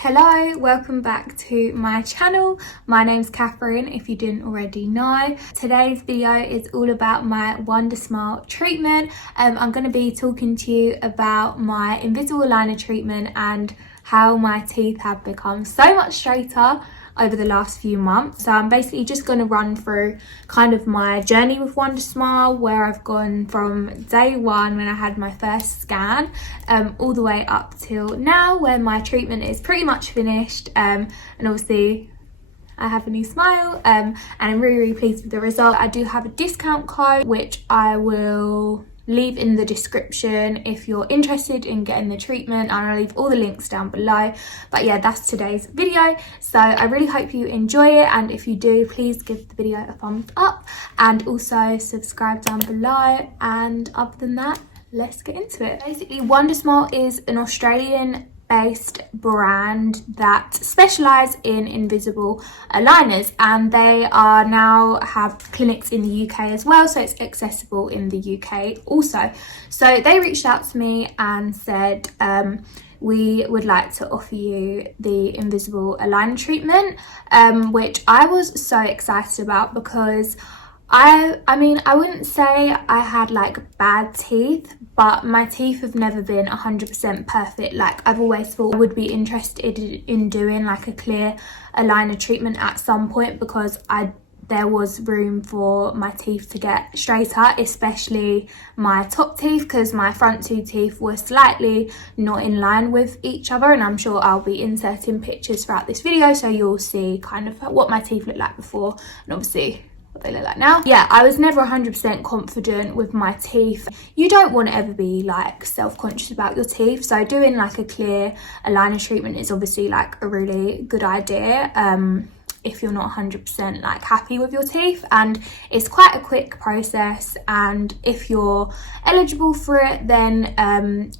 Hello, welcome back to my channel. My name's Catherine, if you didn't already know. Today's video is all about my Wondersmart treatment. I'm going to be talking to you about my invisible liner treatment and how my teeth have become so much straighter over the last few months. So I'm basically just going to run through kind of my journey with Wondersmile, where I've gone from day one when I had my first scan all the way up till now, where my treatment is pretty much finished, and obviously I have a new smile, and I'm really pleased with the result. I do have a discount code which I will leave in the description if you're interested in getting the treatment, and I'll leave all the links down below. But yeah, that's today's video, so I really hope you enjoy it, and if you do, please give the video a thumbs up and also subscribe down below. And other than that, let's get into it. Basically, Wondersmart is an Australian based brand that specialise in invisible aligners, and they are now have clinics in the UK as well, so it's accessible in the UK also. So they reached out to me and said we would like to offer you the invisible aligner treatment, which I was so excited about because I mean, I wouldn't say I had like bad teeth, but my teeth have never been 100% perfect. Like, I've always thought I would be interested in doing like a clear aligner treatment at some point, because there was room for my teeth to get straighter, especially my top teeth, because my front two teeth were slightly not in line with each other, and I'm sure I'll be inserting pictures throughout this video so you'll see kind of what my teeth looked like before and obviously what they look like now. Yeah, I was never 100% confident with my teeth. You don't want to ever be like self-conscious about your teeth, so doing like a clear aligner treatment is obviously like a really good idea if you're not 100% like happy with your teeth, and it's quite a quick process, and if you're eligible for it, then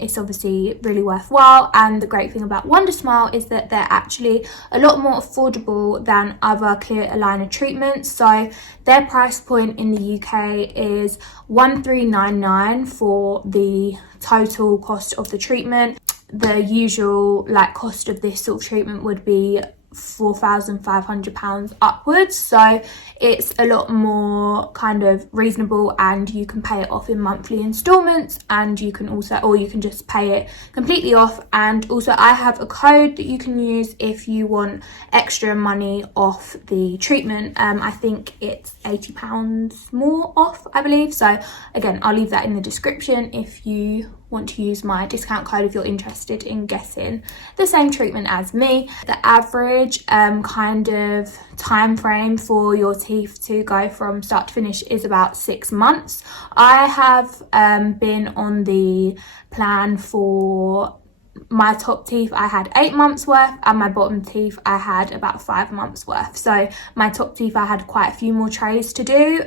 it's obviously really worthwhile. And the great thing about Wondersmile is that they're actually a lot more affordable than other clear aligner treatments. So their price point in the UK is $1399 for the total cost of the treatment. The usual like cost of this sort of treatment would be £4,500 upwards, so it's a lot more kind of reasonable, and you can pay it off in monthly installments, and you can also, or you can just pay it completely off. And also I have a code that you can use if you want extra money off the treatment. I think it's £80 more off, I believe. So again, I'll leave that in the description if you want to use my discount code if you're interested in getting the same treatment as me. The average kind of time frame for your teeth to go from start to finish is about 6 months. I have been on the plan for my top teeth. I had 8 months worth, and my bottom teeth I had about 5 months worth. So my top teeth I had quite a few more trays to do,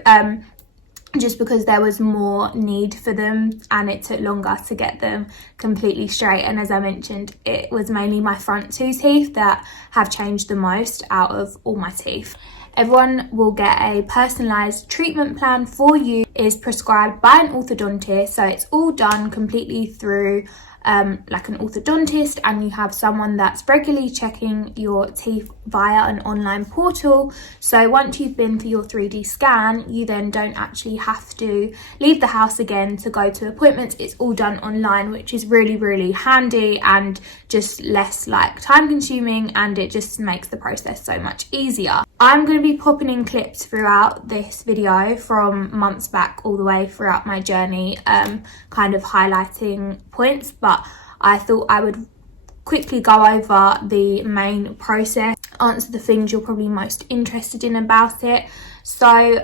just because there was more need for them and it took longer to get them completely straight. And as I mentioned, it was mainly my front two teeth that have changed the most out of all my teeth. Everyone will get a personalised treatment plan for you. It is prescribed by an orthodontist, so it's all done completely through like an orthodontist, and you have someone that's regularly checking your teeth via an online portal. So once you've been for your 3D scan, you then don't actually have to leave the house again to go to appointments. It's all done online, which is really handy and just less like time consuming, and it just makes the process so much easier. I'm going to be popping in clips throughout this video from months back all the way throughout my journey, kind of highlighting points, but I thought I would quickly go over the main process, answer the things you're probably most interested in about it. So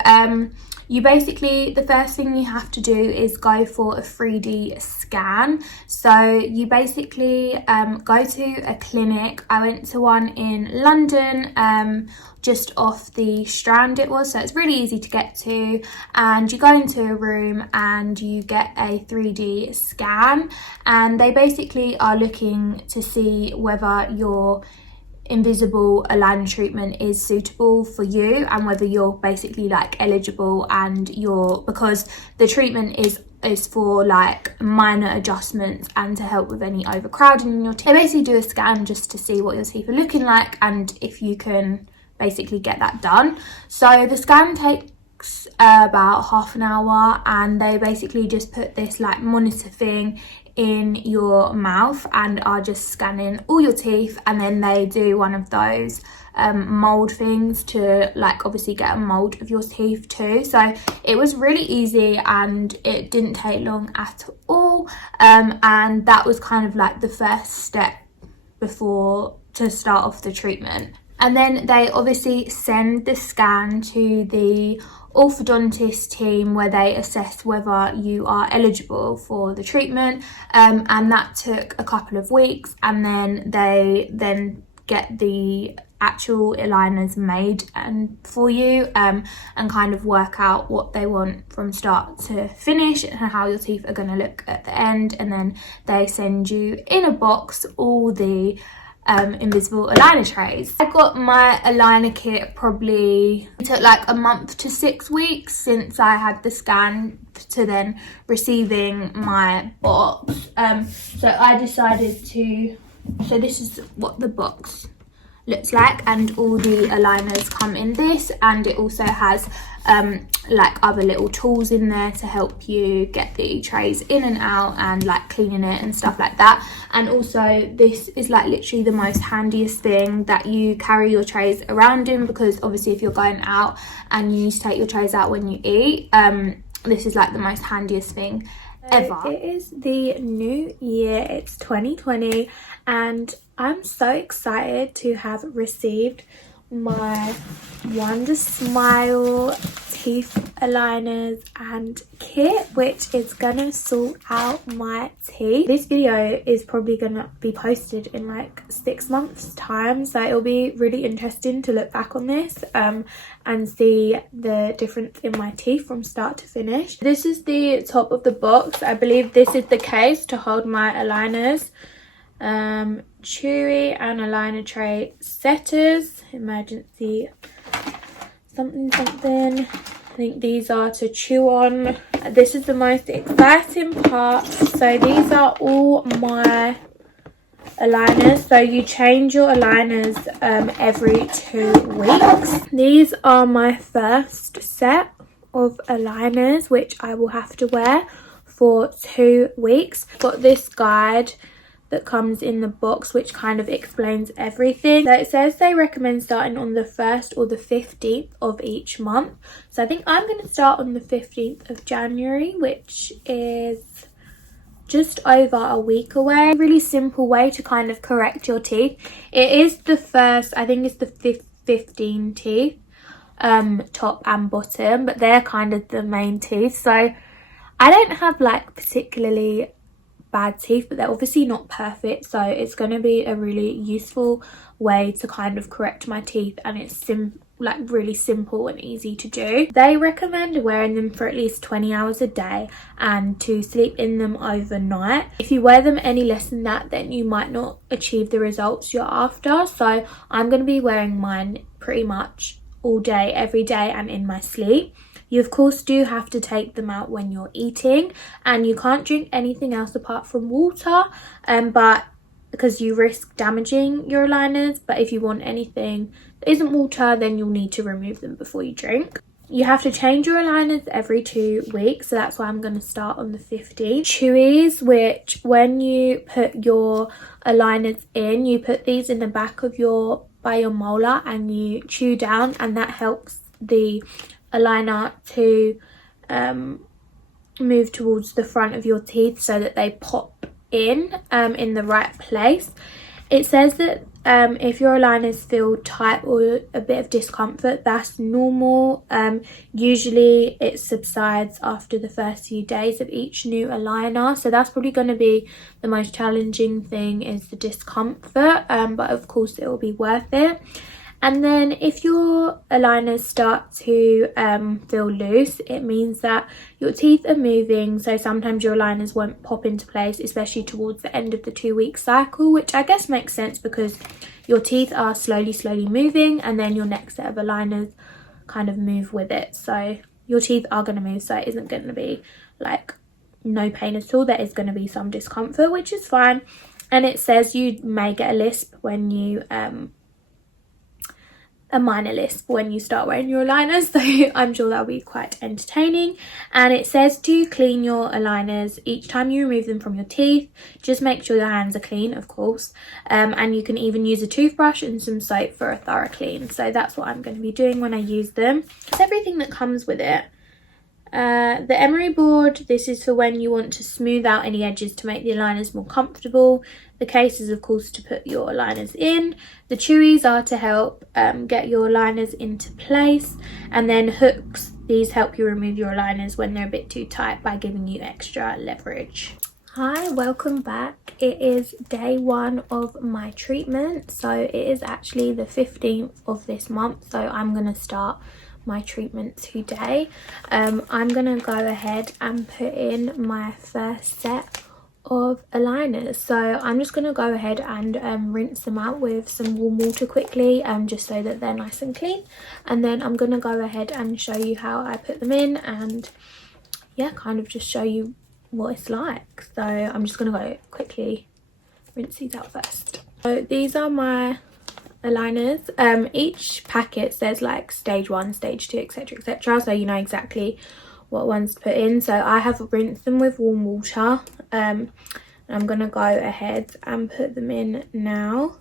you basically, the first thing you have to do is go for a 3D scan. So you basically go to a clinic. I went to one in London, just off the Strand it was, so it's really easy to get to, and you go into a room and you get a 3D scan, and they basically are looking to see whether your invisible aligner treatment is suitable for you, and whether you're basically like eligible, and because the treatment is for like minor adjustments and to help with any overcrowding in your teeth. They basically do a scan just to see what your teeth are looking like and if you can basically get that done. So the scan takes about half an hour, and they basically just put this like monitor thing in your mouth and are just scanning all your teeth, and then they do one of those mold things to like obviously get a mold of your teeth too. So it was really easy and it didn't take long at all, and that was kind of like the first step to start off the treatment. And then they obviously send the scan to the orthodontist team where they assess whether you are eligible for the treatment, and that took a couple of weeks, and then they get the actual aligners made for you, and kind of work out what they want from start to finish and how your teeth are going to look at the end. And then they send you in a box all the invisible aligner trays. I got my aligner kit probably, it took like a month to 6 weeks since I had the scan to then receiving my box. So I decided so this is what the box looks like, and all the aligners come in this, and it also has like other little tools in there to help you get the trays in and out and like cleaning it and stuff like that. And also this is like literally the most handiest thing that you carry your trays around in, because obviously if you're going out and you need to take your trays out when you eat, this is like the most handiest thing ever. It is the new year, it's 2020, and I'm so excited to have received my Wondersmile teeth aligners and kit, which is gonna sort out my teeth. This video is probably gonna be posted in like 6 months time, so it'll be really interesting to look back on this and see the difference in my teeth from start to finish. This is the top of the box. I believe this is the case to hold my aligners. Chewy and aligner tray setters, emergency something. I think these are to chew on. This is the most exciting part. So these are all my aligners. So you change your aligners every 2 weeks. These are my first set of aligners, which I will have to wear for 2 weeks. Got this guide that comes in the box which kind of explains everything. So it says they recommend starting on the 1st or the 15th of each month. So I think I'm going to start on the 15th of January, which is just over a week away. Really simple way to kind of correct your teeth. It is the first, I think it's the 15 teeth, top and bottom, but they're kind of the main teeth. So I don't have like particularly bad teeth, but they're obviously not perfect, so it's going to be a really useful way to kind of correct my teeth, and it's like really simple and easy to do. They recommend wearing them for at least 20 hours a day and to sleep in them overnight. If you wear them any less than that, then you might not achieve the results you're after. So I'm going to be wearing mine pretty much all day, every day, and in my sleep. You of course do have to take them out when you're eating, and you can't drink anything else apart from water, but because you risk damaging your aligners. But if you want anything that isn't water, then you'll need to remove them before you drink. You have to change your aligners every 2 weeks, so that's why I'm going to start on the 15th. Chewies, which when you put your aligners in, you put these in the back of by your molar and you chew down, and that helps the aligner to move towards the front of your teeth so that they pop in the right place. It says that if your aligners feel tight or a bit of discomfort, that's normal. Usually it subsides after the first few days of each new aligner, so that's probably going to be the most challenging thing, is the discomfort, but of course it will be worth it. And then if your aligners start to feel loose, it means that your teeth are moving, so sometimes your aligners won't pop into place, especially towards the end of the 2-week cycle, which I guess makes sense because your teeth are slowly moving, and then your next set of aligners kind of move with it. So your teeth are going to move, so it isn't going to be like no pain at all. There is going to be some discomfort, which is fine. And it says you may get a lisp when you a minor lisp when you start wearing your aligners, so I'm sure that'll be quite entertaining. And it says to clean your aligners each time you remove them from your teeth. Just make sure your hands are clean, of course, and you can even use a toothbrush and some soap for a thorough clean. So that's what I'm going to be doing when I use them. It's everything that comes with it. The emery board, this is for when you want to smooth out any edges to make the aligners more comfortable. The case is of course to put your aligners in. The chewies are to help get your aligners into place, and then hooks, these help you remove your aligners when they're a bit too tight by giving you extra leverage. Hi, welcome back. It is day 1 of my treatment, so it is actually the 15th of this month, so I'm going to start my treatment today. I'm gonna go ahead and put in my first set of aligners, so I'm just gonna go ahead and rinse them out with some warm water quickly, just so that they're nice and clean, and then I'm gonna go ahead and show you how I put them in, and yeah, kind of just show you what it's like. So I'm just gonna go quickly rinse these out first. So these are my aligners. Each packet says like stage 1, stage 2, etc, etc, so you know exactly what ones to put in. So I have rinsed them with warm water, and I'm gonna go ahead and put them in now.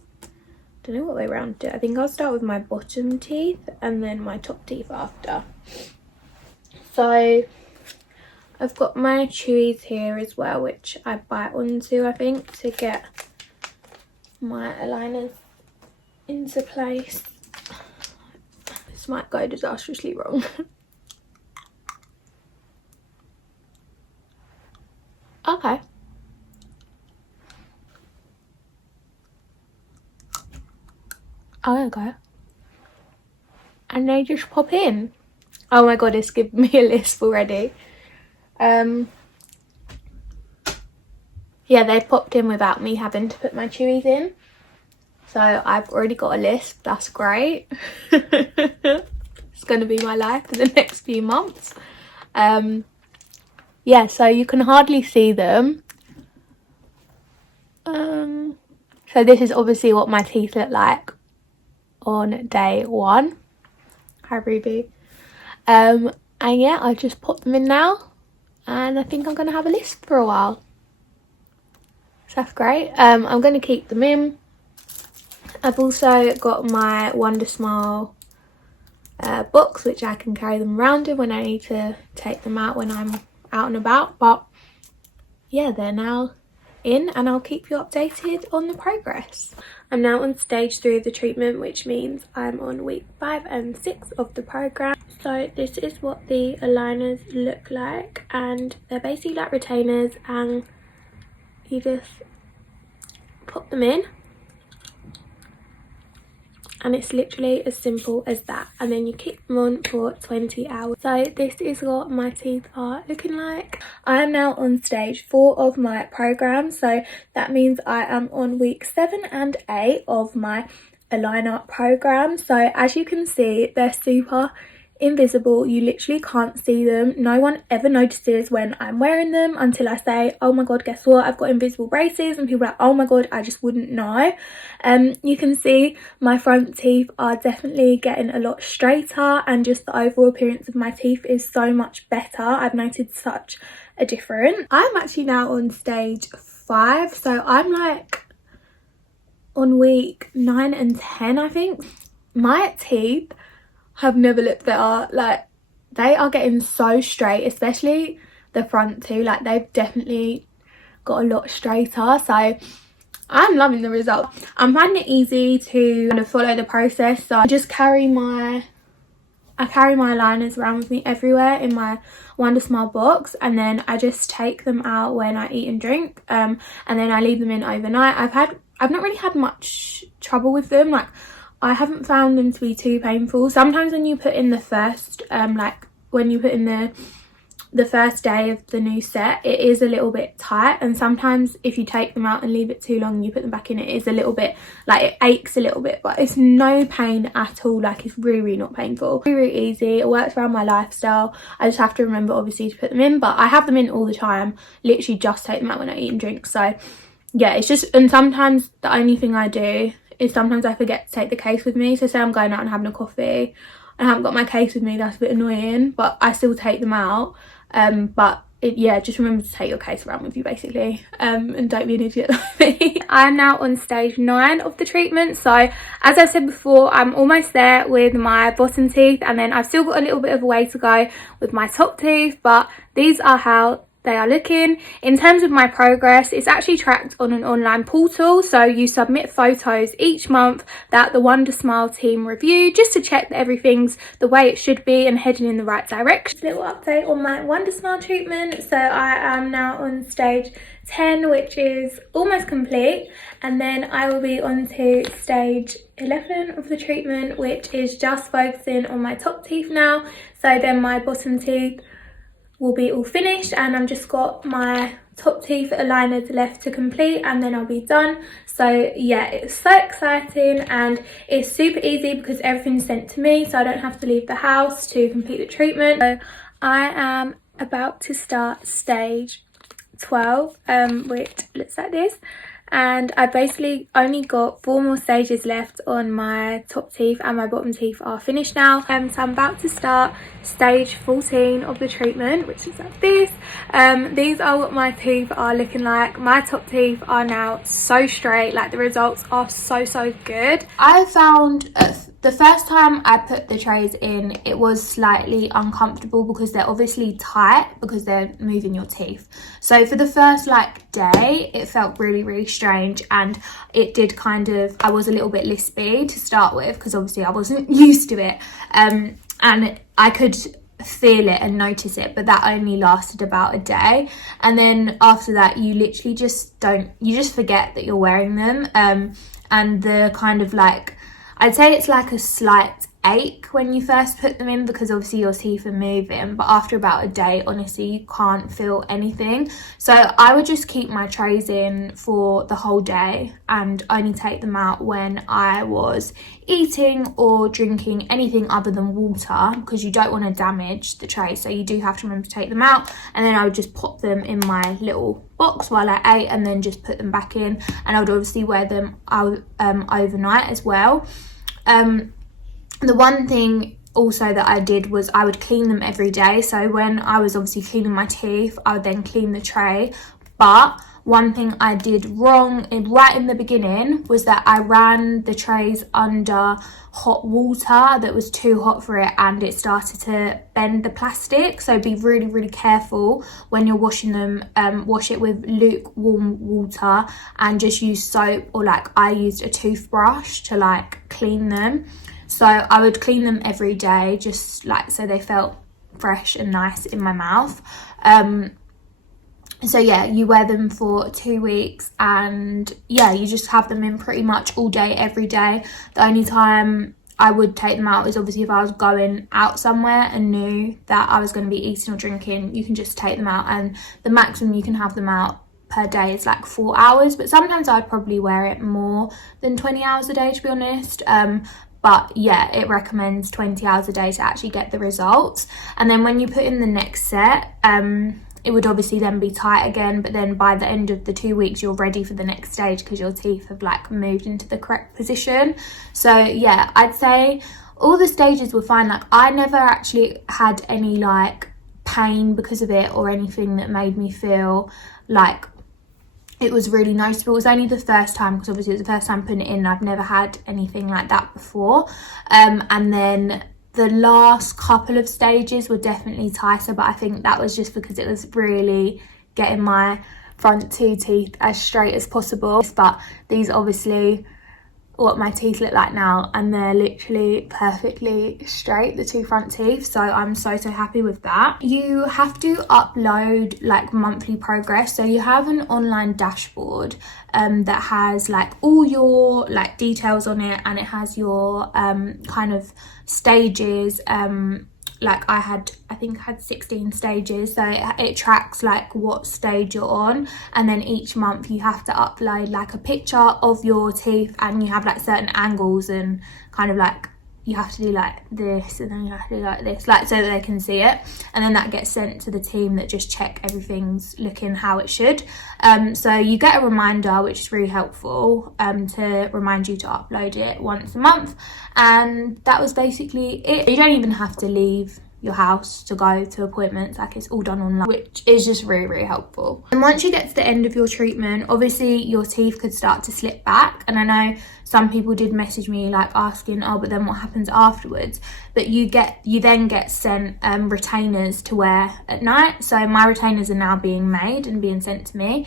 Don't know what way around to do it. I think I'll start with my bottom teeth and then my top teeth after. So I've got my chewies here as well, which I bite onto, I think, to get my aligners into place. This might go disastrously wrong. Okay. Oh, there we go. And they just pop in. Oh my god, it's giving me a lisp already. Yeah, they popped in without me having to put my chewies in. So I've already got a lisp, that's great. It's going to be my life for the next few months. Yeah, so you can hardly see them. So this is obviously what my teeth look like on day 1. Hi Ruby. And yeah, I'll just pop them in now, and I think I'm going to have a lisp for a while. So that's great. I'm going to keep them in. I've also got my Wondersmile box, which I can carry them around in when I need to take them out when I'm out and about. But yeah, they're now in, and I'll keep you updated on the progress. I'm now on stage 3 of the treatment, which means I'm on week 5 and 6 of the program. So this is what the aligners look like, and they're basically like retainers, and you just pop them in. And it's literally as simple as that, and then you keep them on for 20 hours. So this is what my teeth are looking like. I am now on stage 4 of my program, so that means I am on week 7 and 8 of my aligner program. So as you can see, they're super invisible. You literally can't see them. No one ever notices when I'm wearing them until I say, oh my god, guess what, I've got invisible braces, and people are like, oh my god, I just wouldn't know. You can see my front teeth are definitely getting a lot straighter, and just the overall appearance of my teeth is so much better. I've noted such a difference. I'm actually now on stage 5, so I'm like on week 9 and 10, I think. My teeth have never looked better. Like, they are getting so straight, especially the front two. Like, they've definitely got a lot straighter, so I'm loving the result. I'm finding it easy to kind of follow the process, so I just carry my aligners around with me everywhere in my Wondersmile box, and then I just take them out when I eat and drink, and then I leave them in overnight. I've not really had much trouble with them. Like, I haven't found them to be too painful. Sometimes when you put in the first like when you put in the first day of the new set, it is a little bit tight, and sometimes if you take them out and leave it too long and you put them back in, it is a little bit like, it aches a little bit, but it's no pain at all. Like, it's really not painful, really easy. It works around my lifestyle. I just have to remember obviously to put them in, but I have them in all the time. Literally just take them out when I eat and drink. So yeah, it's just, and sometimes the only thing I do is sometimes I forget to take the case with me. So say I'm going out and having a coffee and I haven't got my case with me, that's a bit annoying, but I still take them out. Yeah, just remember to take your case around with you basically, and don't be an idiot like me. I'm now on stage 9 of the treatment, so as I said before, I'm almost there with my bottom teeth, and then I've still got a little bit of a way to go with my top teeth, but these are how they are looking. In terms of my progress, it's actually tracked on an online portal, so you submit photos each month that the Wondersmile team review, just to check that everything's the way it should be and heading in the right direction. Little update on my Wondersmile treatment. So I am now on stage 10, which is almost complete, and then I will be on to stage 11 of the treatment, which is just focusing on my top teeth now. So then my bottom teeth will be all finished, and I've just got my top teeth aligners left to complete, and then I'll be done. So yeah, it's so exciting, and it's super easy because everything's sent to me, so I don't have to leave the house to complete the treatment. So I am about to start stage 12, which looks like this, and I basically only got 4 more stages left on my top teeth, and my bottom teeth are finished now. So I'm about to start stage 14 of the treatment, which is like this. These are what my teeth are looking like. My top teeth are now so straight, like the results are so good. I found the first time I put the trays in, it was slightly uncomfortable because they're obviously tight because they're moving your teeth. So for the first like day, it felt really strange, and it did kind of, I was a little bit lispy to start with because obviously I wasn't used to it, and I could feel it and notice it, but that only lasted about a day, and then after that you literally just forget that you're wearing them, and the kind of like, I'd say it's like a slight ache when you first put them in because obviously your teeth are moving, but after about a day, honestly, you can't feel anything. So I would just keep my trays in for the whole day and only take them out when I was eating or drinking anything other than water, because you don't want to damage the tray, so you do have to remember to take them out. And then I would just pop them in my little box while I ate, and then just put them back in, and I would obviously wear them out overnight as well. The one thing also that I did was I would clean them every day. So when I was obviously cleaning my teeth, I would then clean the tray. But one thing I did wrong right in the beginning was that I ran the trays under hot water that was too hot for it, and it started to bend the plastic. So be really careful when you're washing them. Wash it with lukewarm water and just use soap, or like I used a toothbrush to like clean them. So I would clean them every day, just like so they felt fresh and nice in my mouth. So yeah, you wear them for 2 weeks, and yeah, you just have them in pretty much all day, every day. The only time I would take them out is obviously if I was going out somewhere and knew that I was going to be eating or drinking. You can just take them out, and the maximum you can have them out per day is like 4 hours, but sometimes I'd probably wear it more than 20 hours a day, to be honest. But yeah, it recommends 20 hours a day to actually get the results. And then when you put in the next set, it would obviously then be tight again, but then by the end of the 2 weeks you're ready for the next stage because your teeth have like moved into the correct position. So yeah, I'd say all the stages were fine. Like I never actually had any like pain because of it or anything that made me feel like it was really noticeable. It was only the first time, because obviously it was the first time putting it in. I've never had anything like that before. And then the last couple of stages were definitely tighter, but I think that was just because it was really getting my front 2 teeth as straight as possible. But these obviously what my teeth look like now, and they're literally perfectly straight, the two front teeth, so I'm so happy with that. You have to upload like monthly progress, so you have an online dashboard that has like all your like details on it, and it has your kind of stages. Like I think I had 16 stages, so it tracks like what stage you're on, and then each month you have to upload like a picture of your teeth, and you have like certain angles, and kind of like you have to do like this, and then you have to do like this, like so that they can see it, and then that gets sent to the team that just check everything's looking how it should. So you get a reminder, which is really helpful, to remind you to upload it once a month, and that was basically it. You don't even have to leave your house to go to appointments, like it's all done online, which is just really helpful. And once you get to the end of your treatment, obviously your teeth could start to slip back, and I know some people did message me like asking, oh, but then what happens afterwards? But you then get sent retainers to wear at night. So my retainers are now being made and being sent to me,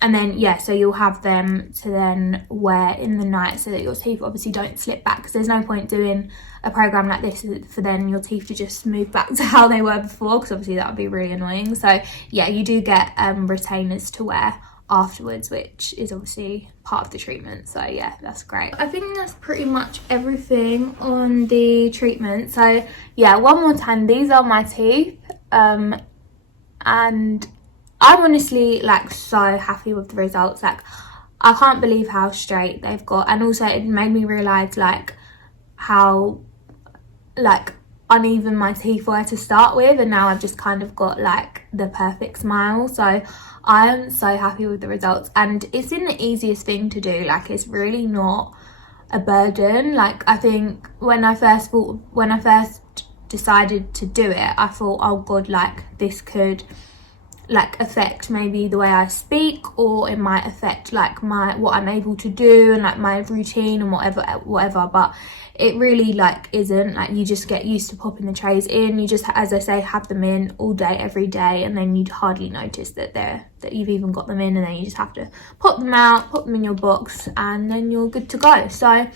and then yeah, so you'll have them to then wear in the night, so that your teeth obviously don't slip back, because there's no point doing a program like this for then your teeth to just move back to how they were before, because obviously that would be really annoying. So yeah, you do get retainers to wear afterwards, which is obviously part of the treatment, so yeah, that's great. I think that's pretty much everything on the treatment. So yeah, one more time, these are my teeth, and I'm honestly like so happy with the results. Like I can't believe how straight they've got, and also it made me realize like how like uneven my teeth were to start with, and now I've just kind of got like the perfect smile. So I am so happy with the results, and it's in the easiest thing to do. Like it's really not a burden. Like I think when I first decided to do it, I thought, oh god, like this could like affect maybe the way I speak, or it might affect like what I'm able to do and like my routine and whatever, but it really like isn't. Like you just get used to popping the trays in, you just, as I say, have them in all day every day, and then you'd hardly notice that you've even got them in, and then you just have to pop them out, pop them in your box, and then you're good to go. So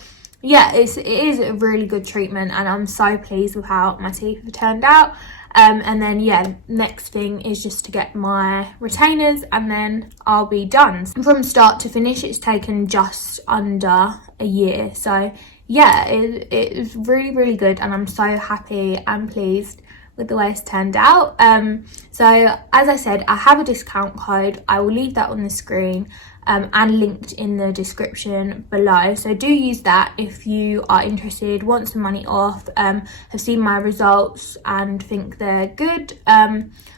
yeah, it is a really good treatment, and I'm so pleased with how my teeth have turned out. And then yeah, next thing is just to get my retainers, and then I'll be done. From start to finish, it's taken just under a year. So yeah, it is really good, and I'm so happy and pleased with the way it's turned out. So as I said, I have a discount code. I will leave that on the screen and linked in the description below, so do use that if you are interested, want some money off, have seen my results and think they're good.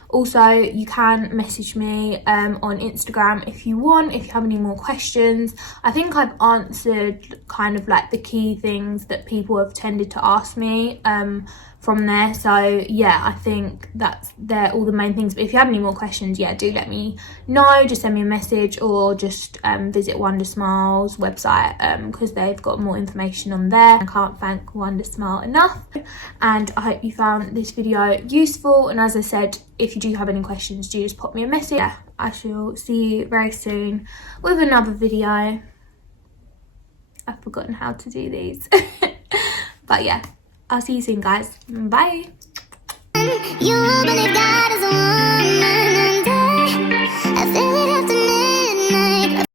Also, you can message me on Instagram if you want, if you have any more questions. I think I've answered kind of like the key things that people have tended to ask me from there. So yeah, I think they're all the main things. But if you have any more questions, yeah, do let me know. Just send me a message, or just visit Wondersmile's website, because they've got more information on there. I can't thank Wondersmile enough, and I hope you found this video useful. And as I said, if you do have any questions, do just pop me a message. Yeah, I shall see you very soon with another video. I've forgotten how to do these. But yeah, I'll see you soon, guys. Bye.